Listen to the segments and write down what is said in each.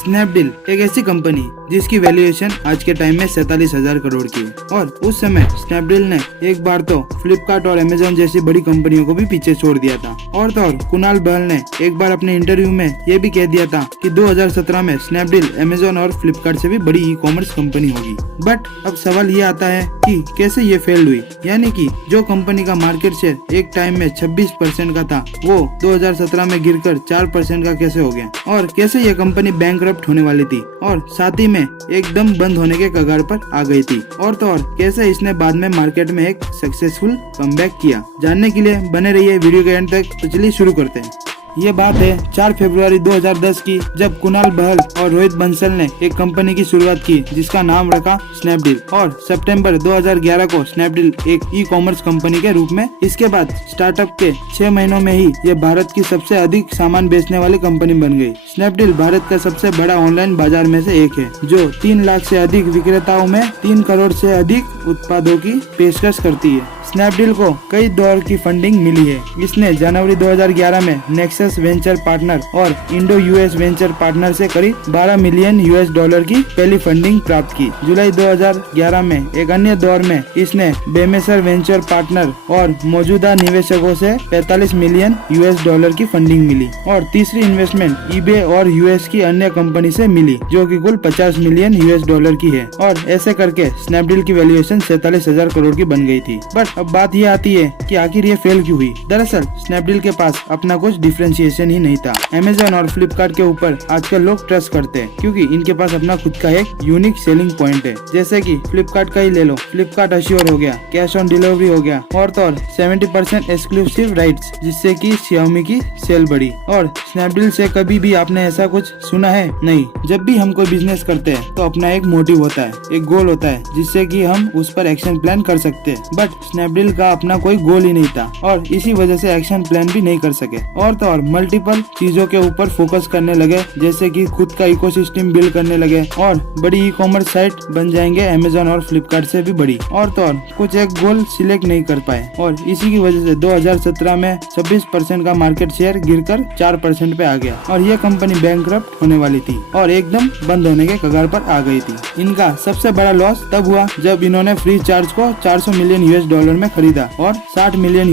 Snapdeal एक ऐसी company जिसकी वैल्यूएशन आज के टाइम में 47,000 करोड़ की है और उस समय स्नैपडील ने एक बार तो फ्लिपकार्ट और अमेजोन जैसी बड़ी कंपनियों को भी पीछे छोड़ दिया था। और तो और कुणाल बहल ने एक बार अपने इंटरव्यू में ये भी कह दिया था कि 2017 में स्नैपडील अमेजोन और फ्लिपकार्ट से भी बड़ी ई कॉमर्स कंपनी होगी। बट अब सवाल ये आता है कि कैसे ये फेल हुई, यानी कि जो कंपनी का मार्केट शेयर एक टाइम में 26% का था वो 2017 में गिरकर 4% का कैसे हो गया, और कैसे ये कंपनी बैंकरप्ट होने वाली थी और साथ ही में एकदम बंद होने के कगार पर आ गई थी। और तो और कैसे इसने बाद में मार्केट में एक सक्सेसफुल कमबैक किया। जानने के लिए बने रहिए वीडियो के एंड तक। तो चलिए शुरू करते हैं। ये बात है 4 फरवरी 2010 की, जब कुणाल बहल और रोहित बंसल ने एक कंपनी की शुरुआत की जिसका नाम रखा स्नैपडील, और सितंबर 2011 को स्नैपडील एक ई कॉमर्स कंपनी के रूप में। इसके बाद स्टार्टअप के 6 महीनों में ही ये भारत की सबसे अधिक सामान बेचने वाली कंपनी बन गई। स्नैपडील भारत का सबसे बड़ा ऑनलाइन बाजार में से एक है जो 3 लाख से अधिक विक्रेताओं में 3 करोड़ से अधिक उत्पादों की पेशकश करती है। स्नैपडील को कई दौर की फंडिंग मिली है। इसने जनवरी 2011 में नेक्सस वेंचर पार्टनर और इंडो यूएस वेंचर पार्टनर से करीब $12 मिलियन की पहली फंडिंग प्राप्त की। जुलाई 2011 में एक अन्य दौर में इसने बेमेसर वेंचर पार्टनर और मौजूदा निवेशकों से $45 मिलियन की फंडिंग मिली, और तीसरी इन्वेस्टमेंट ईबे और यूएस की अन्य कंपनी से मिली जो कि कुल $50 मिलियन की है। और ऐसे करके स्नैपडील की वैल्यूएशन 47,000 करोड़ की बन गई थी। बट अब बात ये आती है कि आखिर ये फेल क्यों हुई। दरअसल स्नैपडील के पास अपना कुछ डिफरेंशिएशन ही नहीं था। अमेजोन और फ्लिपकार्ट के ऊपर आजकल लोग ट्रस्ट करते हैं क्योंकि इनके पास अपना खुद का एक यूनिक सेलिंग पॉइंट है। जैसे कि फ्लिपकार्ट का ही ले लो, फ्लिपकार्ट अश्योर हो गया, कैश ऑन डिलीवरी हो गया, और तो और 70% एक्सक्लूसिव राइट्स, जिससे कि Xiaomi की सेल बढ़ी। और स्नैपडील से कभी भी आपने ऐसा कुछ सुना है? नहीं। जब भी हम कोई बिजनेस करते हैं तो अपना एक मोटिव होता है, एक गोल होता है, जिससे कि हम उस पर एक्शन प्लान कर सकते हैं। बट स्नैपडील का अपना कोई गोल ही नहीं था और इसी वजह से एक्शन प्लान भी नहीं कर सके। और तो और मल्टीपल चीजों के ऊपर फोकस करने लगे, जैसे कि खुद का इकोसिस्टम बिल्ड करने लगे और बड़ी ई कॉमर्स साइट बन जाएंगे अमेजोन और फ्लिपकार्ट से भी बड़ी। और तो और कुछ एक गोल सिलेक्ट नहीं कर पाए और इसी की वजह से 2017 में 26% का मार्केट शेयर गिरकर 4% पे आ गया और ये कंपनी बैंकरप्ट होने वाली थी और एकदम बंद होने के कगार पर आ गई थी। इनका सबसे बड़ा लॉस तब हुआ जब इन्होंने फ्री चार्ज को $400 मिलियन में खरीदा और $60 मिलियन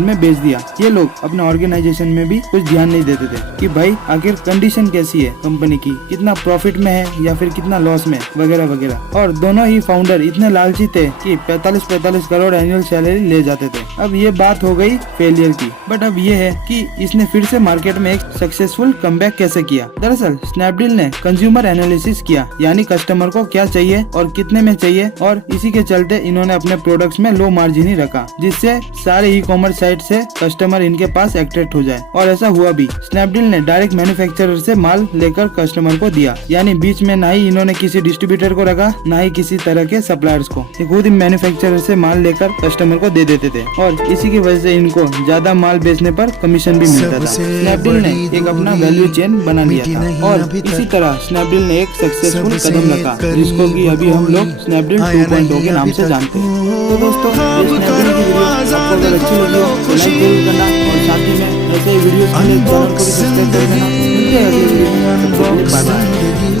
में बेच दिया। ये लोग अपने ऑर्गेनाइजेशन में भी कुछ ध्यान नहीं देते थे कि भाई आखिर कंडीशन कैसी है कंपनी की, कितना प्रॉफिट में है या फिर कितना लॉस में, वगैरह वगैरह। और दोनों ही फाउंडर इतने लालची थे कि 45 करोड़ एनुअल सैलरी ले जाते थे। अब ये बात हो गई फेलियर की। बट अब ये है कि इसने फिर से मार्केट में एक सक्सेसफुल कमबैक कैसे किया। दरअसल स्नैपडील ने कंज्यूमर एनालिसिस किया, यानी कस्टमर को क्या चाहिए और कितने में चाहिए, और इसी के चलते इन्होंने अपने प्रोडक्ट्स में लो मार्जिन ही रखा, जिससे सारे ई कॉमर्स साइट से कस्टमर इनके पास अट्रैक्ट हो जाए। और ऐसा हुआ भी। स्नैपडील ने डायरेक्ट मैन्युफैक्चरर से माल लेकर कस्टमर को दिया, यानी बीच में ना ही इन्होंने किसी डिस्ट्रीब्यूटर को रखा, ना ही किसी तरह के सप्लायर्स को। ये खुद ही मैन्युफैक्चरर से माल लेकर कस्टमर को दे देते थे और इसी की वजह से इनको ज्यादा माल बेचने पर कमीशन भी मिलता था। स्नैपडील ने एक अपना वैल्यू चेन बना लिया था और इसी तरह स्नैपडील ने एक सक्सेसफुल कदम रखा, जिसको कि अभी हम लोग स्नैपडील 2.0 के नाम से जानते हैं। तो दोस्तों, स्नैपडील की वीडियो आपको अगर अच्छी लगी हो तो लाइक जरूर करना और साथ ही में ऐसे ही वीडियोस के लिए चैनल को भी सब्सक्राइब कर देना। मिलते हैं अगली वीडियो में। Bye bye.